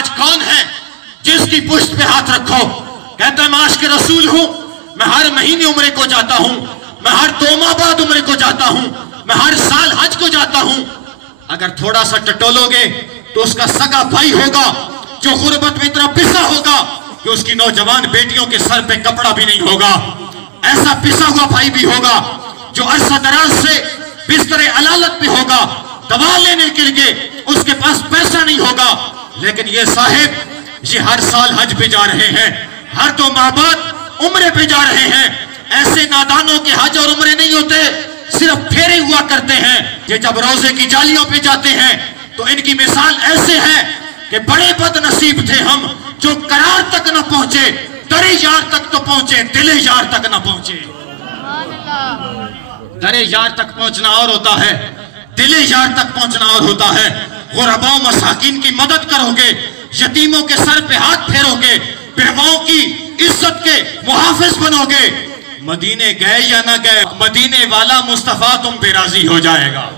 आज कौन है जिसकी पुष्ट पे हाथ रखो? कहता है मैं आशिक रसूल हूं, मैं हर महीने उम्रे को जाता हूं, मैं हर 2 माह बाद उम्रे को जाता हूं, मैं हर साल हज को जाता हूं। अगर थोड़ा सा टटोलोगे तो उसका सगा भाई होगा जो गुर्बत में इतना पिसा होगा कि उसकी नौजवान बेटियों के सर पे कपड़ा भी नहीं होगा। ऐसा पिसा हुआ भाई भी होगा जो अरसा दराज से बिस्तर अलालत पे होगा, दवा लेने के लिए उसके पास पैसा नहीं होगा। लेकिन ये साहिब ये हर साल हज पे जा रहे हैं, हर 2 माह बाद उम्रे पे जा रहे हैं। ऐसे नादानों के हज और उम्रे नहीं होते, सिर्फ फेरे हुआ करते हैं। ये जब रोजे की जालियों पे जाते हैं तो इनकी मिसाल ऐसे है कि बड़े बदनसीब थे हम जो करार तक न पहुंचे, दरे यार तक तो पहुंचे, दिले यार तक न पहुंचे। दरे यार तक पहुंचना और होता है, दिले यार तक पहुंचना और होता है। गुरबाओं मसाकिन की मदद करोगे, यतीमों के सर पे हाथ फेरोगे, बेवाओं की इज्जत के मुहाफिज बनोगे। मदीने गए या ना गए, मदीने वाला मुस्तफा तुम पे राजी हो जाएगा।